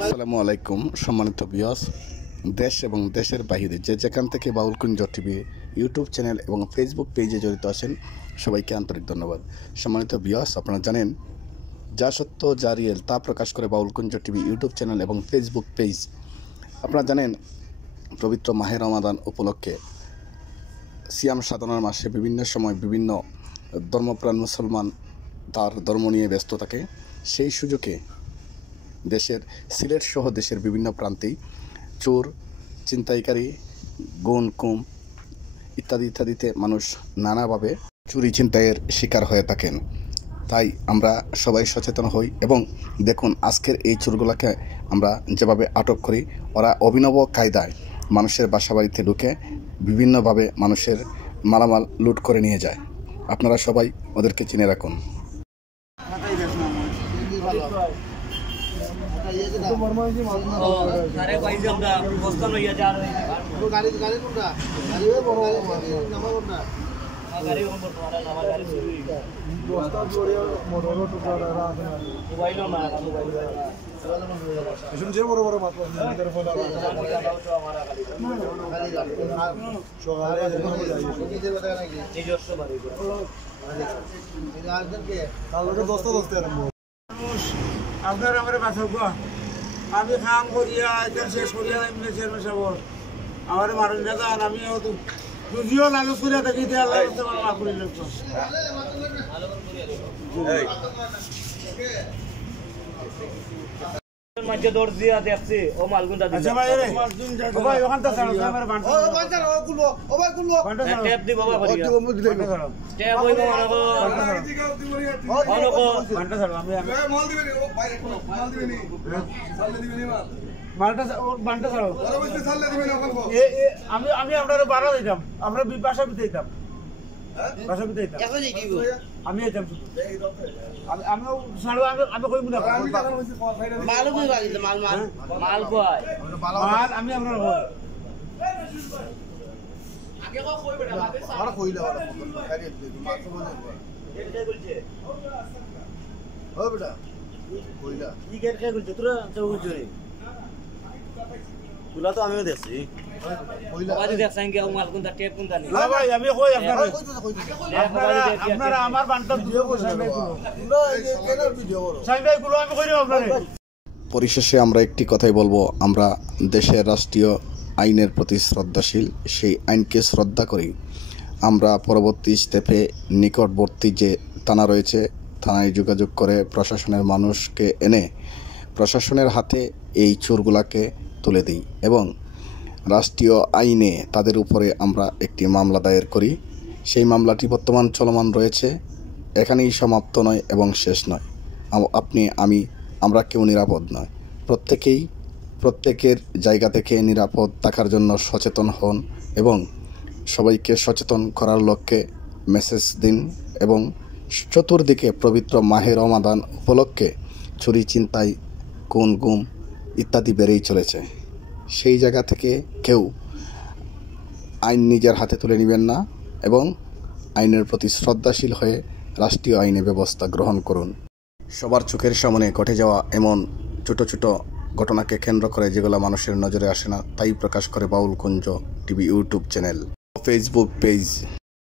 আসসালামু আলাইকুম সম্মানিত ভিউয়ার্স, দেশ এবং দেশের বাইরে যে যেখান থেকে বাউলকুঞ্জ টিভি ইউটিউব চ্যানেল এবং ফেসবুক পেজে জড়িত আছেন সবাইকে আন্তরিক ধন্যবাদ। সম্মানিত ভিউয়ার্স, আপনারা জানেন যা সত্য যা রিয়েল তা প্রকাশ করে বাউলকুঞ্জ টিভি ইউটিউব চ্যানেল এবং ফেসবুক পেজ। আপনারা জানেন পবিত্র মাহে রমাদান উপলক্ষে সিয়াম সাধনার মাসে বিভিন্ন সময় বিভিন্ন ধর্মপ্রাণ মুসলমান তার ধর্ম নিয়ে ব্যস্ত থাকে। সেই সুযোগে দেশের সিলেট সহ দেশের বিভিন্ন প্রান্তেই চোর, ছিনতাইকারী, গুণ কুম ইত্যাদিতে মানুষ নানাভাবে চুরি ছিনতাইয়ের শিকার হয়ে থাকেন। তাই আমরা সবাই সচেতন হই এবং দেখুন আজকের এই চোরগুলোকে আমরা যেভাবে আটক করি, ওরা অভিনব কায়দায় মানুষের বাসাবাড়িতে ঢুকে বিভিন্নভাবে মানুষের মালামাল লুট করে নিয়ে যায়। আপনারা সবাই ওদেরকে চিনে রাখুন। আপনার আমার বাঁচব আমি কাম করিয়া শেষ করিয়া আমার মারণ না যান আমি যদিও লালু করিয়া দেখি মধ্যে দৌড় দিয়া দেখছি ও মালগুন্ডা দিছে ভাই ওখান থেকে ছাড়ো আমার বান্টা ও বান্টা ও গুলো ও ভাই গুলো বান্টা ছাড়ো ট্যাপ দি বাবা করিয়া ট্যাপ হইবো মানগো বান্টা ছাড়ো আমি মাল দিবেনি ও ভাই মাল দিবেনি সালে দিবেনি মাল মালটা ও বান্টা ছাড়ো অবশ্যই সালে দিবেনি বলবো আমি আপনারে 12 দিতাম আমরা বাসা বিতে দিতাম বাসা বিতে দিতাম এখন কি গো আমি দিতাম আমি ছাড়ো আমি কই মুনা মাল কই বাকি মাল কই মাল আমি আপনার কই আগে কই বেটা আর কইলা বড় খালি মাল তো বলে এটা বলছে ও বেটা কইলা কি গেট কে বলছে তোরা চৌক জুড়ে তুলা তো আমিও দেখছি কইলা বাড়ি দেখছেন কি ও মাল কোনটা টেপ কোনটা নেই না ভাই আমি কই আপনারা আমার বান্টা ভিডিও করছেন না এই কেন ভিডিও করো সাইন ভাই গুলো আমি কইরো আপনারে। পরিশেষে আমরা একটি কথাই বলবো, আমরা দেশের রাষ্ট্রীয় আইনের প্রতি শ্রদ্ধাশীল, সেই আইনকে শ্রদ্ধা করি। আমরা পরবর্তী স্টেপে নিকটবর্তী যে থানা রয়েছে থানায় যোগাযোগ করে প্রশাসনের মানুষকে এনে প্রশাসনের হাতে এই চোরগুলাকে তুলে দিই এবং রাষ্ট্রীয় আইনে তাদের উপরে আমরা একটি মামলা দায়ের করি। সেই মামলাটি বর্তমান চলমান রয়েছে, এখানেই সমাপ্ত নয় এবং শেষ নয়। আপনি আমি আমরা কেউ নিরাপদ নয়। প্রত্যেকের জায়গা থেকে নিরাপদ থাকার জন্য সচেতন হন এবং সবাইকে সচেতন করার লক্ষ্যে মেসেজ দিন এবং চতুর্দিকে পবিত্র মাহে রমাদান উপলক্ষে চুরি ছিনতাই, খুন গুম ইত্যাদি বেড়েই চলেছে। সেই জায়গা থেকে কেউ আইন নিজের হাতে তুলে নেবেন না এবং আইনের প্রতি শ্রদ্ধাশীল হয়ে রাষ্ট্রীয় আইনে ব্যবস্থা গ্রহণ করুন। সবার চোখের সামনে ঘটে যাওয়া এমন ছোট ছোট ঘটনাকে কেন্দ্র করে যেগুলো মানুষের নজরে আসে না, তাই প্রকাশ করে Baulkunja TV YouTube channel, Facebook page.